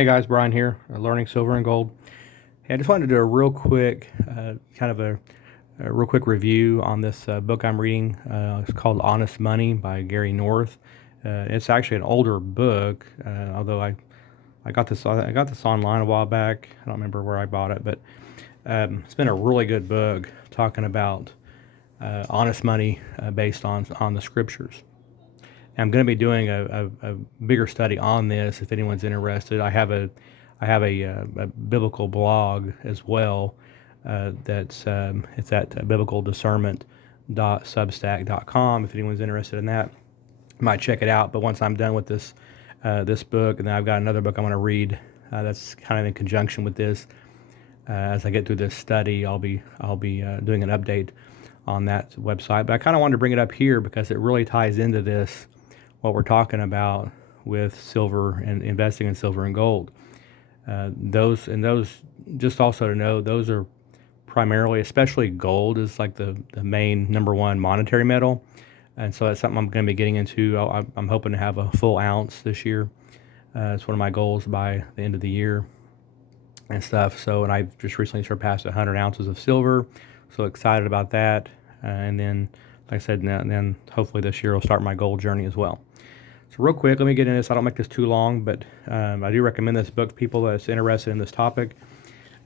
Hey guys, Brian here, Learning Silver and Gold. Hey, I just wanted to do a real quick, a real quick review on this book I'm reading. It's called Honest Money by Gary North. It's actually an older book, although I got this online a while back. I don't remember where I bought it, but it's been a really good book talking about honest money based on the scriptures. I'm going to be doing a bigger study on this if anyone's interested. I have a biblical blog as well. It's at biblicaldiscernment.substack.com. If anyone's interested in that, you might check it out. But once I'm done with this book, and then I've got another book I'm going to read that's kind of in conjunction with this. As I get through this study, I'll be doing an update on that website. But I kind of wanted to bring it up here because it really ties into this what we're talking about with silver and investing in silver and gold. Those just also to know, those are primarily, especially gold is like the main number one monetary metal. And so that's something I'm going to be getting into. I'm hoping to have a full ounce this year. It's one of my goals by the end of the year and stuff. So, and I've just recently surpassed 100 ounces of silver. So excited about that. And then, like I said, then hopefully this year I'll start my gold journey as well. So real quick, let me get into this. I don't make this too long, but I do recommend this book to people that's interested in this topic.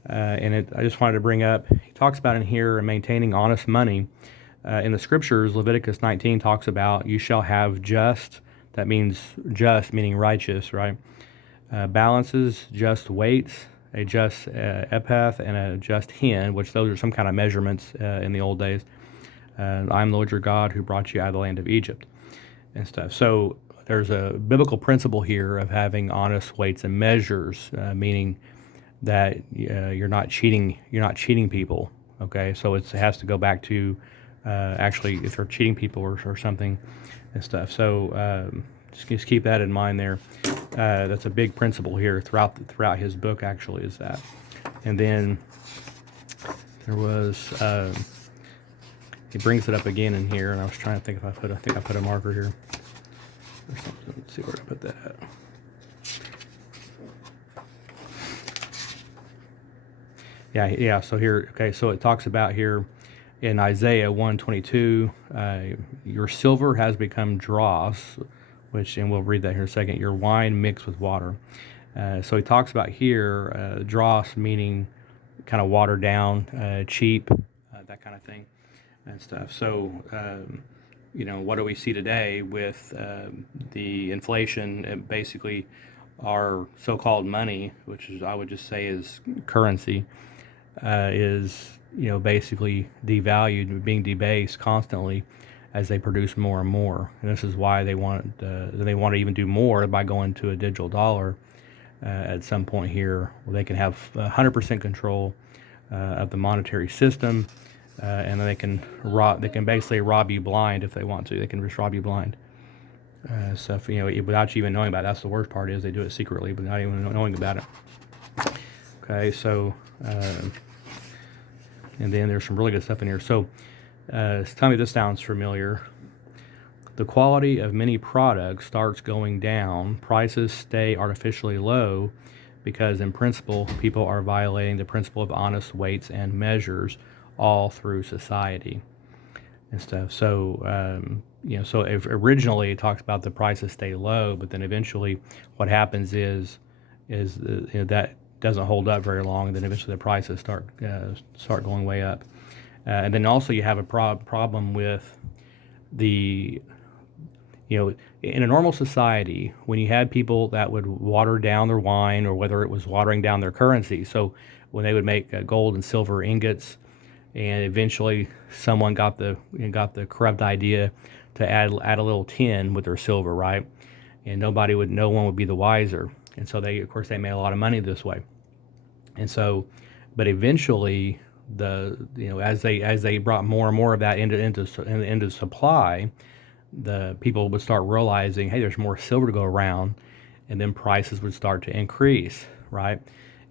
I just wanted to bring up, he talks about in here maintaining honest money. In the scriptures, Leviticus 19 talks about you shall have just, that means just, meaning righteous, right? Balances, just weights, a just ephah, and a just hin, which those are some kind of measurements in the old days. I'm the Lord your God who brought you out of the land of Egypt and stuff. So there's a biblical principle here of having honest weights and measures, meaning that you're not cheating people. Okay, so it has to go back to actually if they're cheating people or something and stuff. So just keep that in mind there. That's a big principle here throughout his book. Actually, is that. And then there was he brings it up again in here, and I was trying to think if I think I put a marker here or something. Let's see where to put that at. Yeah. So here, okay. So it talks about here in Isaiah 1:22, your silver has become dross, and we'll read that here in a second. Your wine mixed with water. So he talks about here dross meaning kind of watered down, cheap, that kind of thing and stuff. So what do we see today with the inflation? Basically, our so-called money, which is I would just say is currency, is basically devalued, being debased constantly as they produce more and more. And this is why they want to even do more by going to a digital dollar at some point here, where they can have 100% control of the monetary system, and then they can basically rob you blind if they want to. They can just rob you blind. Stuff without you even knowing about it. That's the worst part, is they do it secretly, but not even knowing about it. Okay, so and then there's some really good stuff in here. So tell me if this sounds familiar. The quality of many products starts going down. Prices stay artificially low because, in principle, people are violating the principle of honest weights and measures all through society and stuff. So, so if originally it talks about the prices stay low, but then eventually what happens is that doesn't hold up very long, and then eventually the prices start going way up. And then also you have a problem with the, in a normal society, when you had people that would water down their wine, or whether it was watering down their currency. So when they would make gold and silver ingots, and eventually someone got the corrupt idea to add a little tin with their silver, right? And no one would be the wiser. And so they made a lot of money this way. And so, but eventually as they brought more and more of that into supply, the people would start realizing, hey, there's more silver to go around, and then prices would start to increase, right?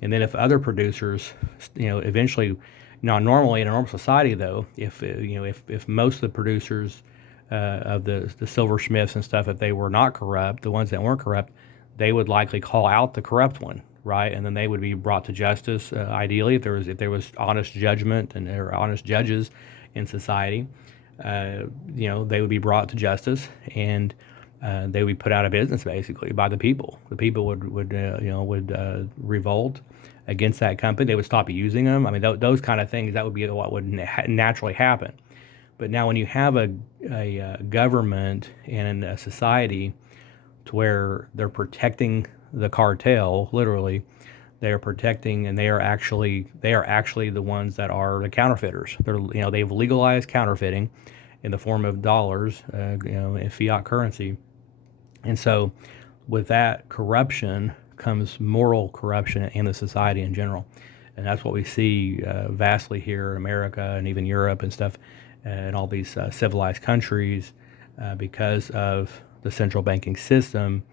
And then if other producers, eventually, normally in a normal society though, if most of the producers of the silversmiths and stuff, if they were not corrupt, the ones that weren't corrupt, they would likely call out the corrupt one, right? And then they would be brought to justice, ideally, if there was honest judgment and there were honest judges in society. They would be brought to justice, and they would be put out of business basically by the people. The people would revolt against that company. They would stop using them. I mean, those kind of things, that would be what would naturally happen. But now, when you have a government and a society to where they're protecting the cartel, literally, they are protecting, and they are actually the ones that are the counterfeiters. They've legalized counterfeiting in the form of dollars, in fiat currency, and so with that corruption comes moral corruption in the society in general, and that's what we see vastly here in America and even Europe and stuff, and all these civilized countries, because of the central banking system.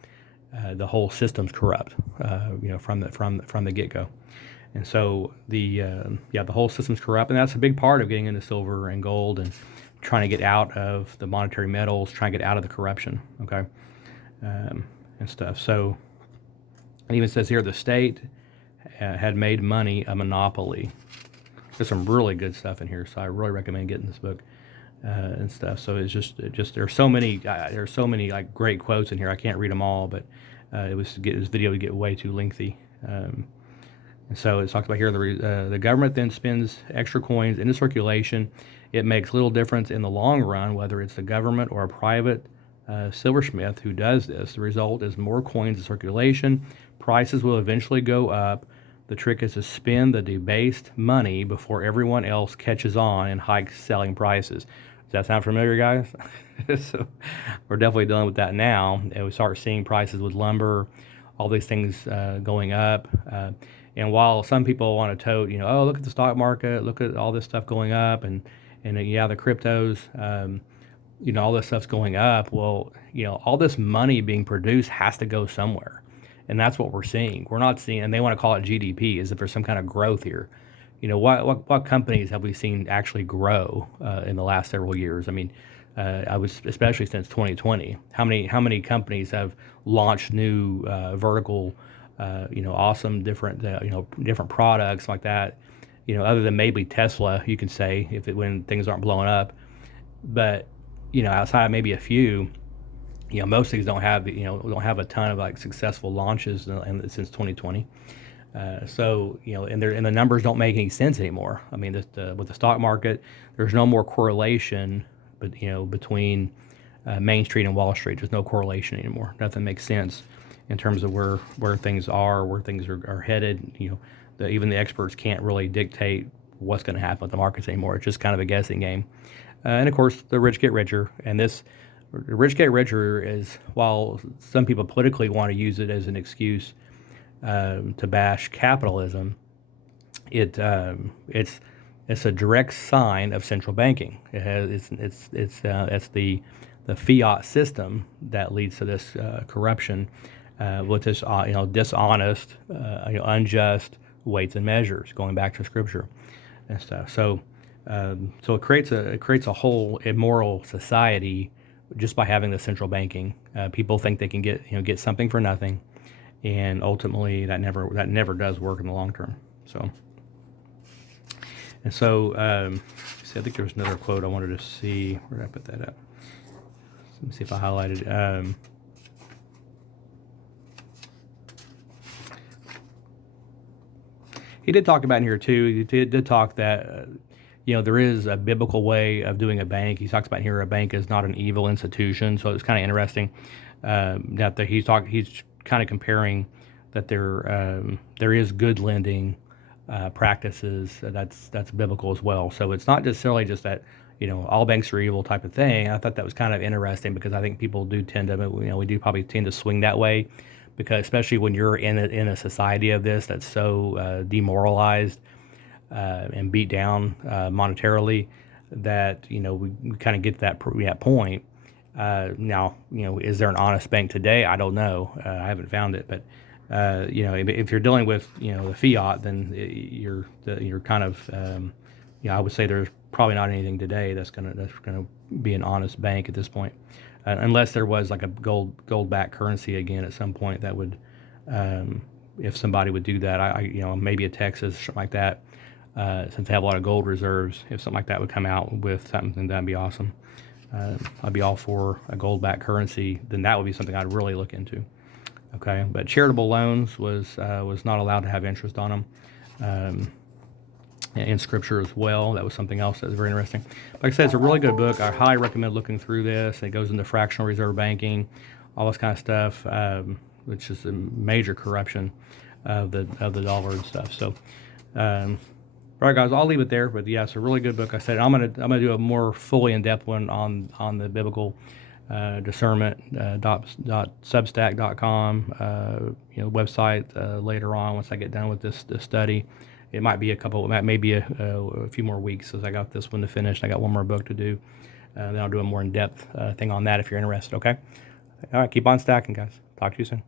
The whole system's corrupt, from the get-go, and so the whole system's corrupt, and that's a big part of getting into silver and gold and trying to get out of the monetary metals, trying to get out of the corruption, okay, and stuff. So it even says here the state had made money a monopoly. There's some really good stuff in here, so I really recommend getting this book. And stuff. So it's just there's so many like great quotes in here. I can't read them all, but this video would get way too lengthy. And so it talks about here the government then spends extra coins into circulation. It makes little difference in the long run whether it's the government or a private silversmith who does this. The result is more coins in circulation. Prices will eventually go up. The trick is to spend the debased money before everyone else catches on and hikes selling prices. Does that sound familiar, guys? So we're definitely dealing with that now. And we start seeing prices with lumber, all these things going up. And while some people want to tote, oh, look at the stock market, look at all this stuff going up, and yeah, the cryptos, all this stuff's going up. Well, all this money being produced has to go somewhere. And that's what we're seeing. We're not seeing, and they want to call it GDP, as if there's some kind of growth here. What companies have we seen actually grow in the last several years? I mean, especially since 2020. How many companies have launched new vertical, awesome different different products like that? Other than maybe Tesla, you can say when things aren't blowing up, but outside of maybe a few. Most of these don't have a ton of like successful launches since 2020. And the numbers don't make any sense anymore. I mean, with the stock market, there's no more correlation, between Main Street and Wall Street. There's no correlation anymore. Nothing makes sense in terms of where things are, where things are headed. Even the experts can't really dictate what's going to happen with the markets anymore. It's just kind of a guessing game. And of course, the rich get richer, and the rich get richer is, while some people politically want to use it as an excuse to bash capitalism, it's a direct sign of central banking. It's the fiat system that leads to this corruption with this dishonest, unjust weights and measures, going back to scripture and stuff. So it creates a whole immoral society just by having the central banking. People think they can get something for nothing, and ultimately that never does work in the long term. So I think there was another quote I wanted to see. Where did I put that up? Let me see if I highlighted it. He did talk about in here too. He did talk that there is a biblical way of doing a bank. He talks about here a bank is not an evil institution. So it's kind of interesting that he's kind of comparing that there is good lending practices that's biblical as well. So it's not necessarily just that all banks are evil type of thing. I thought that was kind of interesting because I think people do tend to we do probably tend to swing that way, because especially when you're in a society of this that's so demoralized and beat down monetarily, that we kind of get to that point. Now is there an honest bank today? I don't know. I haven't found it, but if you're dealing with the fiat, then you're kind of I would say there's probably not anything today that's gonna be an honest bank at this point, unless there was like a gold-backed currency again at some point that would if somebody would do that. Maybe a Texas, something like that, since they have a lot of gold reserves, if something like that would come out with something, then that'd be awesome. I'd be all for a gold-backed currency. Then that would be something I'd really look into. Okay, but charitable loans was not allowed to have interest on them. In Scripture as well. That was something else that was very interesting. Like I said, it's a really good book. I highly recommend looking through this. It goes into fractional reserve banking, all this kind of stuff, which is a major corruption of the dollar and stuff. So, all right, guys, I'll leave it there. But yeah, it's a really good book. I said I'm gonna do a more fully in-depth one on the biblical discernment substack.com website later on once I get done with this study. It might be maybe a few more weeks as I got this one to finish. I got one more book to do. Then I'll do a more in-depth thing on that if you're interested, okay? All right, keep on stacking, guys. Talk to you soon.